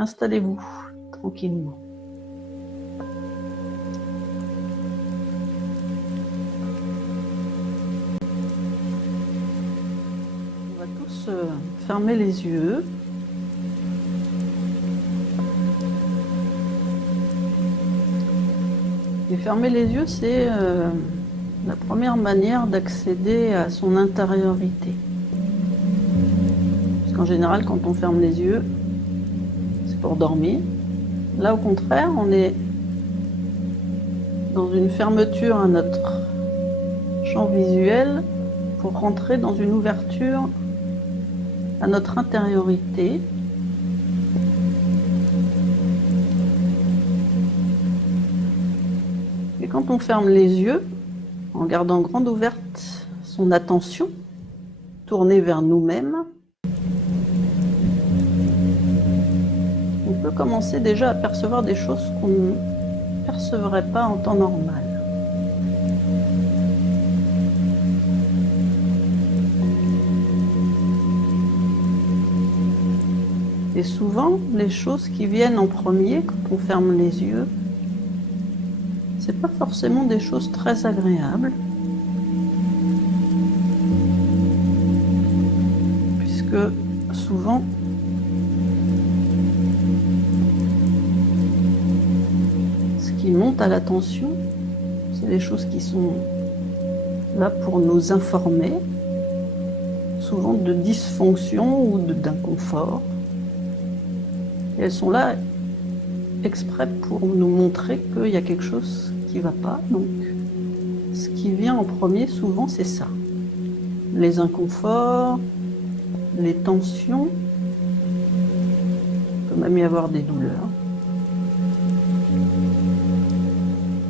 Installez-vous tranquillement. On va tous fermer les yeux. Et fermer les yeux, c'est la première manière d'accéder à son intériorité. Parce qu'en général, quand on ferme les yeux, c'est pour dormir. Là, au contraire, on est dans une fermeture à notre champ visuel pour rentrer dans une ouverture à notre intériorité. Et quand on ferme les yeux, en gardant grande ouverte son attention, tournée vers nous-mêmes, on peut commencer déjà à percevoir des choses qu'on ne percevrait pas en temps normal. Et souvent, les choses qui viennent en premier quand on ferme les yeux, c'est pas forcément des choses très agréables, puisque souvent ce qui monte à l'attention, c'est les choses qui sont là pour nous informer, souvent de dysfonction ou d'inconfort. Et elles sont là exprès pour nous montrer qu'il y a quelque chose qui ne va pas. Donc, ce qui vient en premier, souvent, c'est ça. Les inconforts, les tensions, il peut même y avoir des douleurs.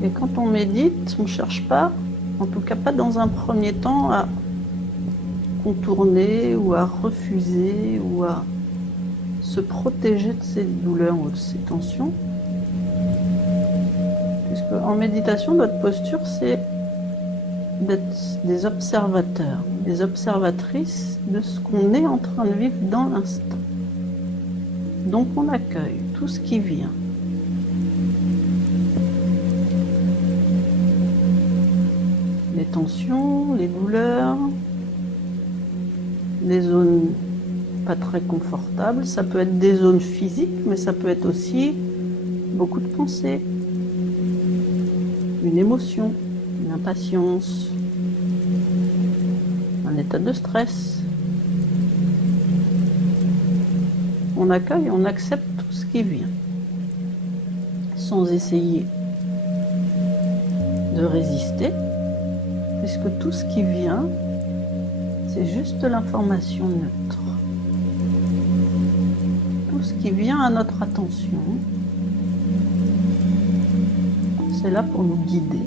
Et quand on médite, on ne cherche pas, en tout cas pas dans un premier temps, à contourner ou à refuser ou à se protéger de ces douleurs ou de ces tensions. Puisque en méditation, notre posture, c'est d'être des observateurs, des observatrices de ce qu'on est en train de vivre dans l'instant. Donc on accueille tout ce qui vient. Les tensions, les douleurs, les zones pas très confortables. Ça peut être des zones physiques, mais ça peut être aussi beaucoup de pensées, une émotion, une impatience, un état de stress. On accueille, on accepte tout ce qui vient, sans essayer de résister, puisque tout ce qui vient, c'est juste l'information neutre. Tout ce qui vient à notre attention, c'est là pour nous guider,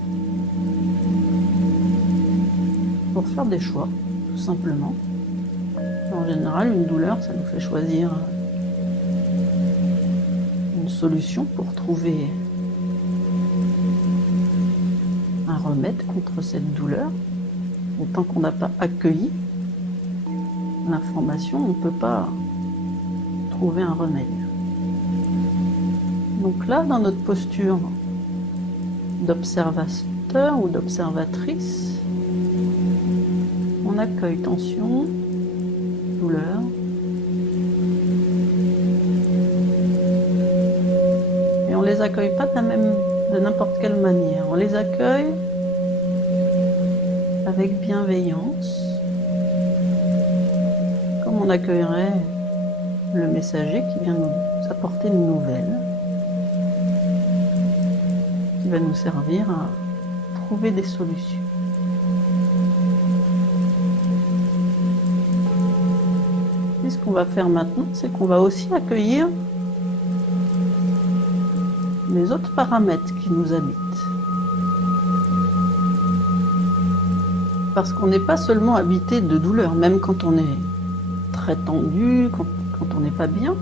pour faire des choix, tout simplement. En général, une douleur, ça nous fait choisir une solution pour trouver un remède contre cette douleur. Et tant qu'on n'a pas accueilli l'information, on ne peut pas trouver un remède. Donc là, dans notre posture d'observateur ou d'observatrice, on accueille tension, douleur, et on les accueille pas de n'importe quelle manière. On les accueille avec bienveillance, comme on accueillerait le messager qui vient nous apporter une nouvelle, qui va nous servir à trouver des solutions. Et ce qu'on va faire maintenant, c'est qu'on va aussi accueillir les autres paramètres qui nous habitent. Parce qu'on n'est pas seulement habité de douleur, même quand on est très tendu, quand on n'est pas bien.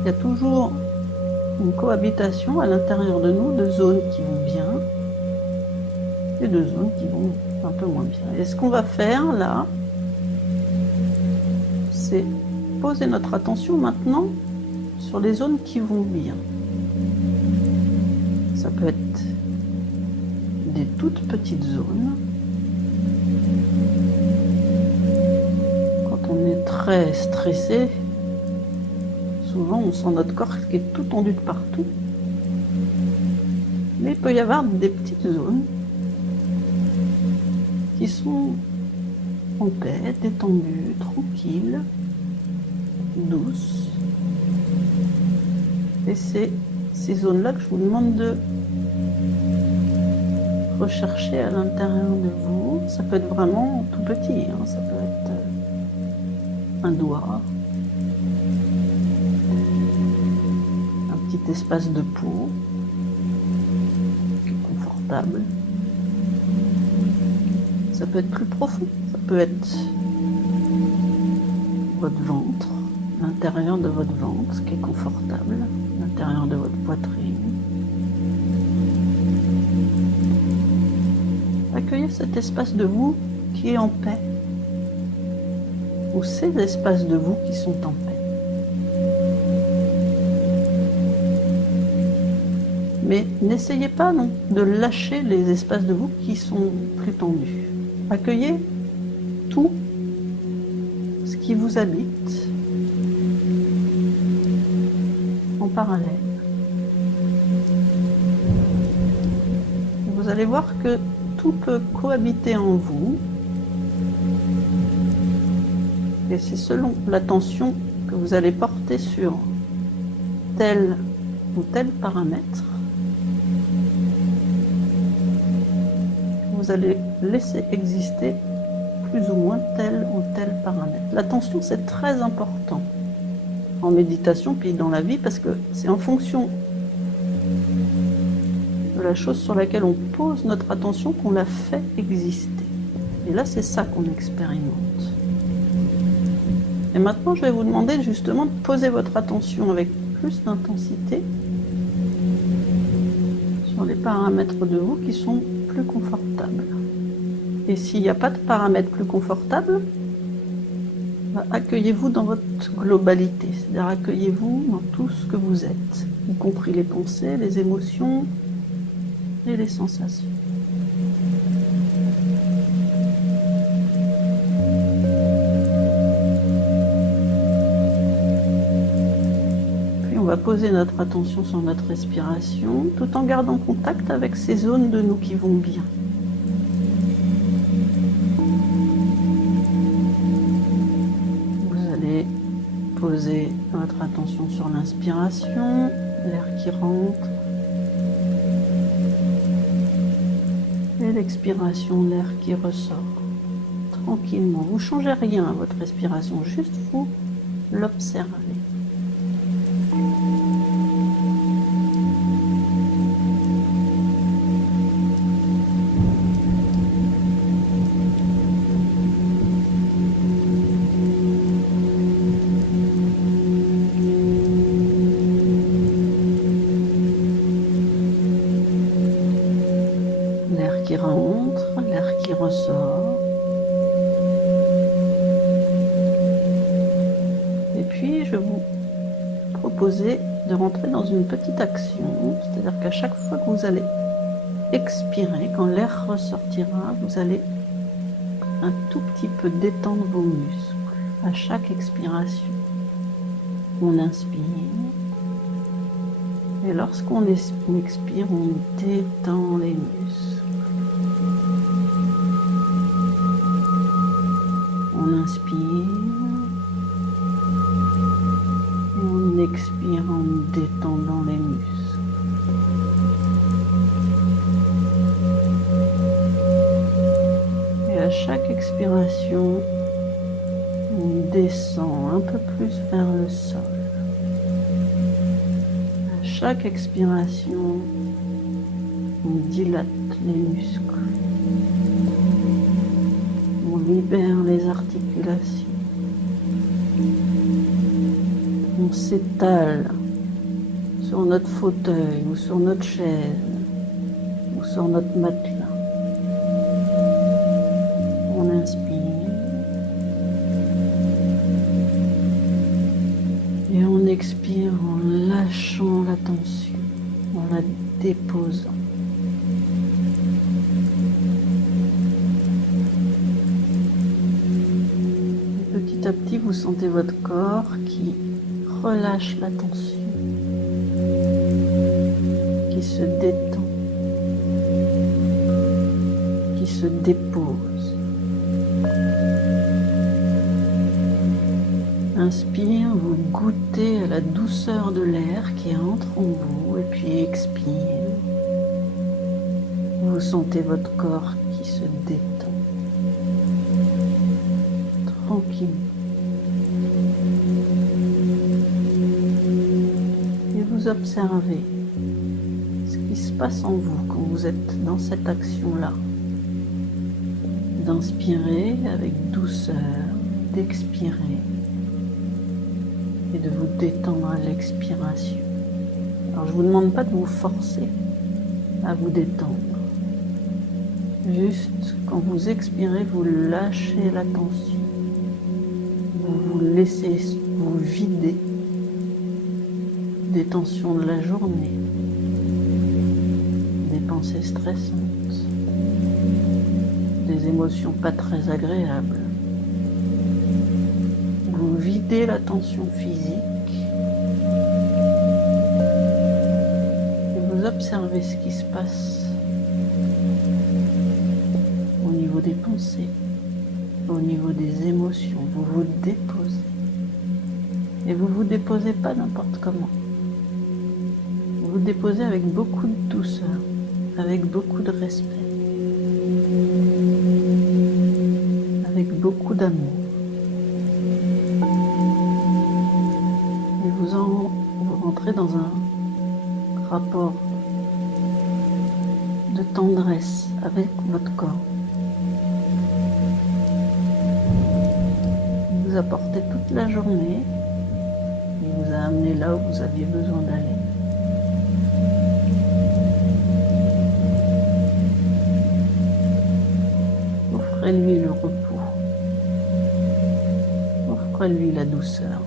Il y a toujours une cohabitation à l'intérieur de nous de zones qui vont bien et de zones qui vont un peu moins bien. Et ce qu'on va faire là, c'est poser notre attention maintenant sur les zones qui vont bien. Ça peut être des toutes petites zones. Quand on est très stressé, souvent on sent notre corps qui est tout tendu de partout. Mais il peut y avoir des petites zones qui sont en paix, détendues, tranquilles, douces. Et c'est ces zones-là que je vous demande de rechercher à l'intérieur de vous. Ça peut être vraiment tout petit, hein. Ça peut être un doigt, un petit espace de peau qui est confortable. Ça peut être plus profond, ça peut être votre ventre, l'intérieur de votre ventre, ce qui est confortable, l'intérieur de votre poitrine. Accueillez cet espace de vous qui est en paix, ou ces espaces de vous qui sont en paix. Mais n'essayez pas non, de lâcher les espaces de vous qui sont plus tendus. Accueillez tout ce qui vous habite en parallèle. Vous allez voir que tout peut cohabiter en vous. Et c'est selon l'attention que vous allez porter sur tel ou tel paramètre, vous allez laisser exister plus ou moins tel ou tel paramètre. L'attention, c'est très important en méditation, puis dans la vie, parce que c'est en fonction de la chose sur laquelle on pose notre attention qu'on la fait exister. Et là, c'est ça qu'on expérimente. Et maintenant, je vais vous demander justement de poser votre attention avec plus d'intensité sur les paramètres de vous qui sont plus confortables. Et s'il n'y a pas de paramètres plus confortables, accueillez-vous dans votre globalité, c'est-à-dire accueillez-vous dans tout ce que vous êtes, y compris les pensées, les émotions et les sensations. On va poser notre attention sur notre respiration, tout en gardant contact avec ces zones de nous qui vont bien. Vous allez poser votre attention sur l'inspiration, l'air qui rentre, et l'expiration, l'air qui ressort. Tranquillement, vous ne changez rien à votre respiration, juste vous l'observez. L'air qui rentre, l'air qui ressort. Et puis, je vais vous proposer de rentrer dans une petite action, c'est-à-dire qu'à chaque fois que vous allez expirer, quand l'air ressortira, vous allez un tout petit peu détendre vos muscles. À chaque expiration, on inspire. Et lorsqu'on expire, on détend les muscles. On inspire. Et on expire en détendant les muscles. Et à chaque expiration, on descend un peu plus vers le sol. À chaque expiration, on dilate les muscles. On libère les articulations. On s'étale sur notre fauteuil ou sur notre chaise ou sur notre matelas. On inspire et on expire en lâchant la tension, en la déposant. Et petit à petit, vous sentez votre corps qui relâche la tension, qui se détend, qui se dépose. Inspire, vous goûtez à la douceur de l'air qui entre en vous et puis expire. Vous sentez votre corps qui se détend, tranquille. Et vous observez ce qui se passe en vous quand vous êtes dans cette action-là. D'inspirer avec douceur, d'expirer et de vous détendre à l'expiration. Alors je ne vous demande pas de vous forcer à vous détendre. Juste quand vous expirez, vous lâchez la tension. Vous vous laissez vous vider des tensions de la journée, des pensées stressantes, des émotions pas très agréables. Vous videz la tension physique et vous observez ce qui se passe au niveau des pensées, au niveau des émotions. Vous vous déposez. Et vous vous déposez pas n'importe comment. Vous vous déposez avec beaucoup de douceur, avec beaucoup de respect, avec beaucoup d'amour. Et vous rentrez dans un rapport de tendresse avec votre corps. Il vous a porté toute la journée, il vous a amené là où vous aviez besoin d'aller. Offrez-lui le repos, offrez-lui la douceur.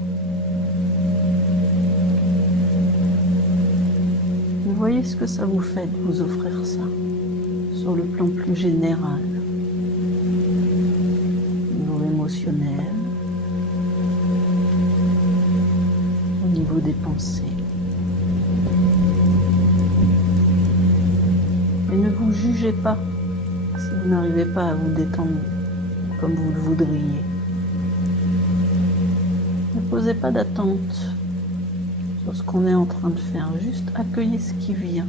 Vous voyez ce que ça vous fait de vous offrir ça, sur le plan plus général, au niveau émotionnel, au niveau des pensées. Et ne vous jugez pas si vous n'arrivez pas à vous détendre comme vous le voudriez. Ne posez pas d'attente sur ce qu'on est en train de faire, juste accueillez ce qui vient.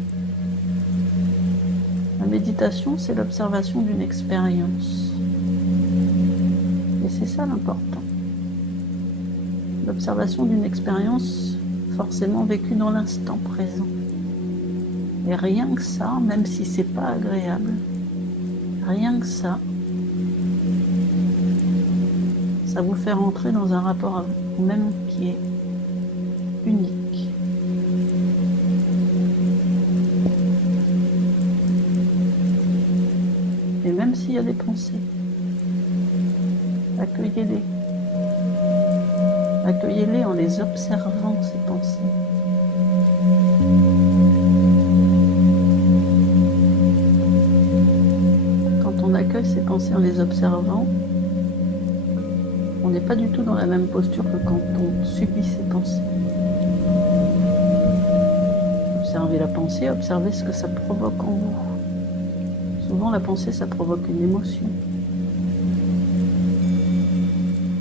La méditation, c'est l'observation d'une expérience. Et c'est ça l'important. L'observation d'une expérience forcément vécue dans l'instant présent. Et rien que ça, même si c'est pas agréable, rien que ça vous fait rentrer dans un rapport à vous-même qui est unique. Et même s'il y a des pensées, accueillez-les. Accueillez-les en les observant, ces pensées. Quand on accueille ces pensées en les observant, on n'est pas du tout dans la même posture que quand on subit ces pensées. Observez la pensée, observez ce que ça provoque en vous. Souvent, la pensée, ça provoque une émotion.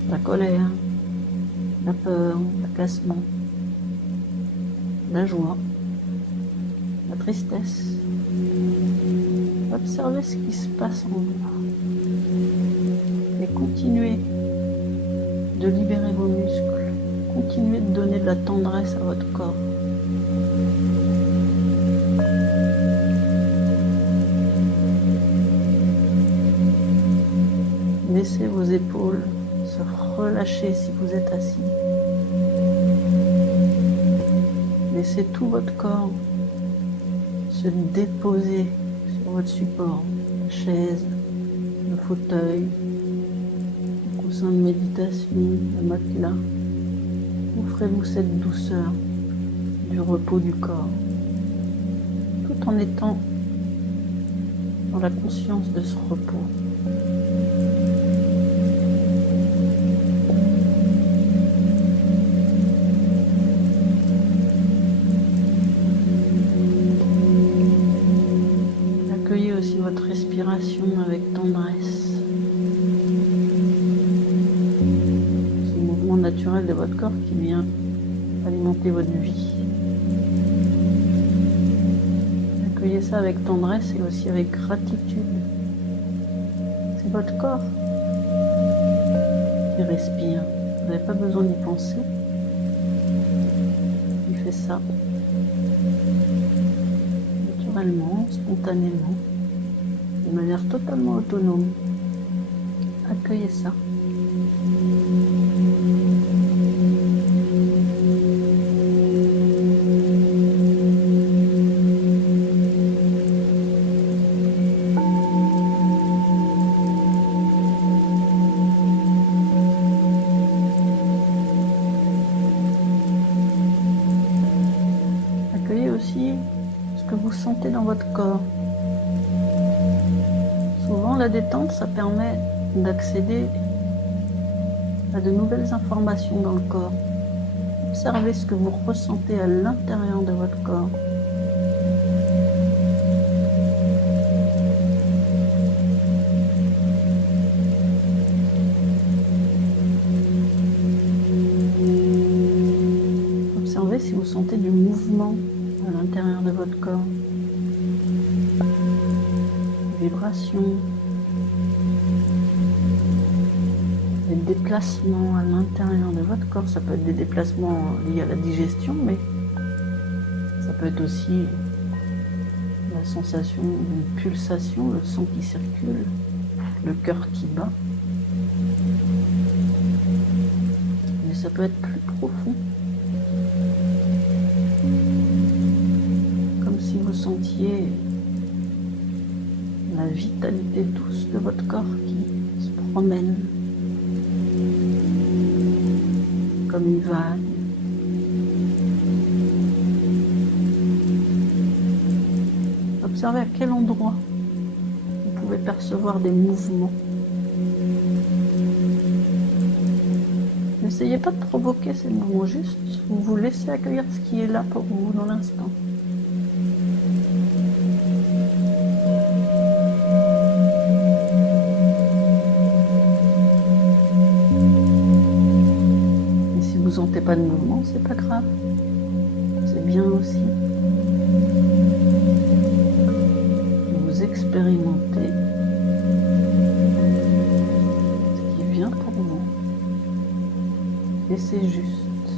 La colère, la peur, l'agacement, la joie, la tristesse. Observez ce qui se passe en vous. Et continuez de libérer vos muscles. Continuez de donner de la tendresse à votre corps. Laissez vos épaules se relâcher si vous êtes assis. Laissez tout votre corps se déposer sur votre support, la chaise, le fauteuil, le coussin de méditation, le matelas. Offrez-vous cette douceur du repos du corps, tout en étant dans la conscience de ce repos. Accueillez aussi votre respiration avec tendresse. Ce mouvement naturel de votre corps qui vient alimenter votre vie. Accueillez ça avec tendresse et aussi avec gratitude. C'est votre corps qui respire. Vous n'avez pas besoin d'y penser. Il fait ça naturellement, spontanément, de manière totalement autonome. Accueillez ça. Accueillez aussi ce que vous sentez dans votre corps. Souvent, la détente, ça permet d'accéder à de nouvelles informations dans le corps. Observez ce que vous ressentez à l'intérieur de votre corps. Observez si vous sentez du mouvement à l'intérieur de votre corps. Vibrations, des déplacements à l'intérieur de votre corps. Ça peut être des déplacements liés à la digestion, mais ça peut être aussi la sensation d'une pulsation, le sang qui circule, le cœur qui bat. Mais ça peut être plus profond. Comme si vous sentiez la vitalité douce de votre corps qui se promène comme une vague. Observez à quel endroit vous pouvez percevoir des mouvements. N'essayez pas de provoquer ces mouvements, juste vous vous laissez accueillir ce qui est là pour vous dans l'instant. Vous ne sentez pas de mouvement, c'est pas grave. C'est bien aussi. Vous expérimentez ce qui vient pour vous. Et c'est juste.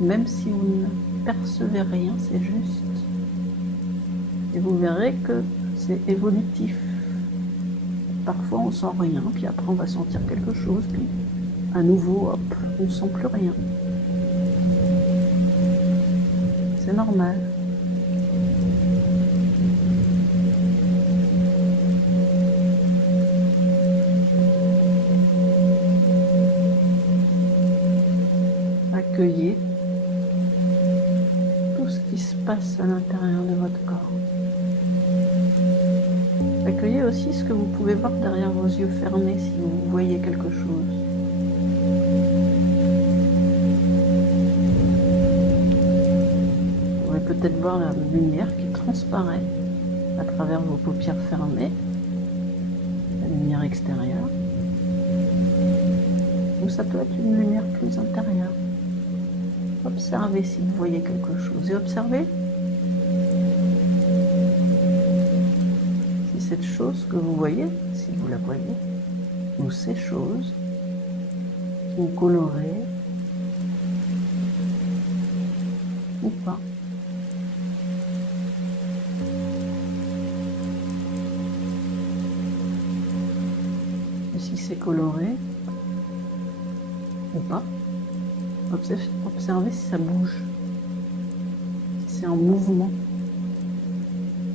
Même si vous ne percevez rien, c'est juste. Et vous verrez que c'est évolutif. Parfois on sent rien, puis après on va sentir quelque chose, puis à nouveau, hop, on ne sent plus rien. C'est normal. Accueillez tout ce qui se passe à l'intérieur de votre corps. Accueillez aussi ce que vous pouvez voir derrière vos yeux fermés si vous voyez quelque chose. Peut-être voir la lumière qui transparaît à travers vos paupières fermées, la lumière extérieure, ou ça peut être une lumière plus intérieure. Observez si vous voyez quelque chose et observez si cette chose que vous voyez, si vous la voyez, ou ces choses sont colorées ou pas. Si c'est coloré ou pas, observez si ça bouge, si c'est en mouvement,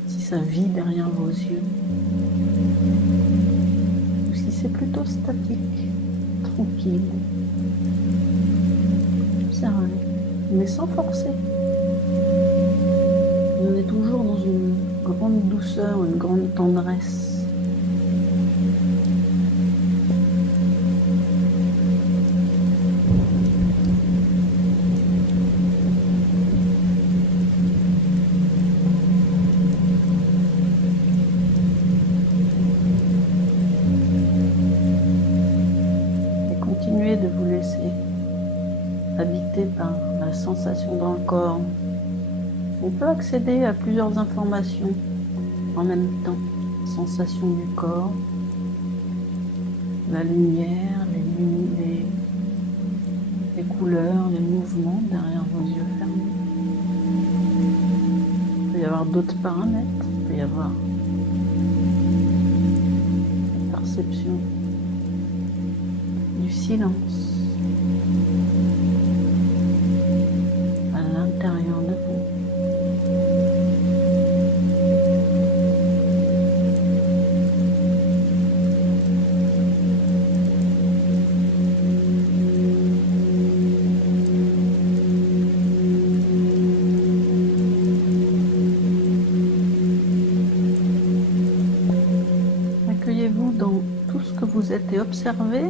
si ça vit derrière vos yeux, ou si c'est plutôt statique, tranquille. Observez, mais sans forcer. On est toujours dans une grande douceur, une grande tendresse. Et continuez de vous laisser habiter par la sensation dans le corps. On peut accéder à plusieurs informations en même temps. Sensation du corps, la lumière, les couleurs, les mouvements derrière vos yeux fermés. Il peut y avoir d'autres paramètres. Il peut y avoir la perception du silence à l'intérieur de vous. Accueillez-vous dans tout ce que vous êtes et observez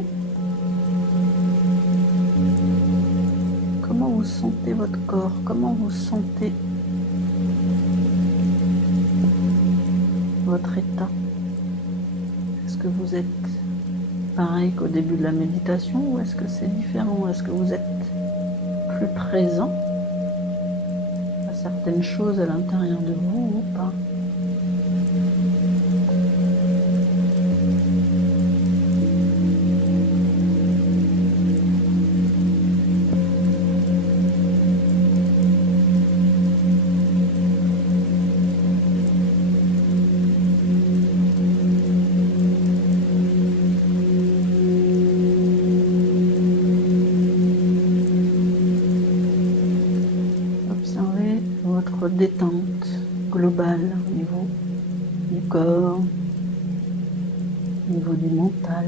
comment vous sentez votre corps, comment vous sentez votre état. Est-ce que vous êtes pareil qu'au début de la méditation ou est-ce que c'est différent? Est-ce que vous êtes plus présent à certaines choses à l'intérieur de vous ou pas? Observez votre détente globale au niveau du corps, au niveau du mental.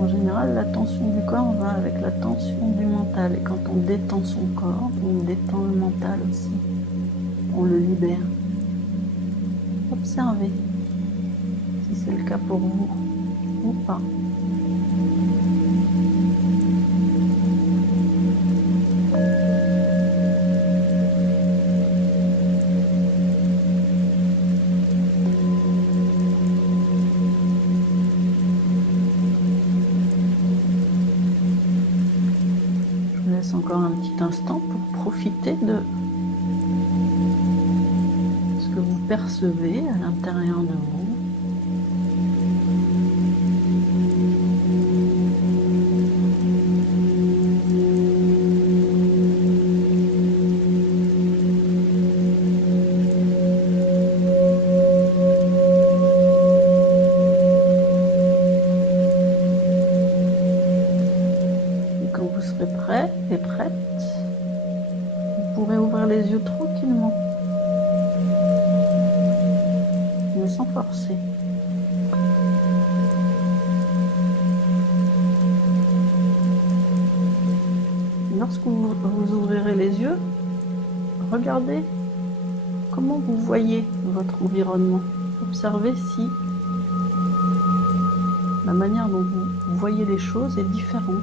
En général, la tension du corps va avec la tension du mental. Et quand on détend son corps, on détend le mental aussi. On le libère. Observez si c'est le cas pour vous ou pas. Je vous laisse encore un petit instant pour profiter de ce que vous percevez à l'intérieur de vous. Et quand vous serez prêt et prête, vous pourrez ouvrir les yeux tranquillement, mais sans forcer. Lorsque vous ouvrirez les yeux, regardez comment vous voyez votre environnement. Observez si la manière dont vous voyez les choses est différente.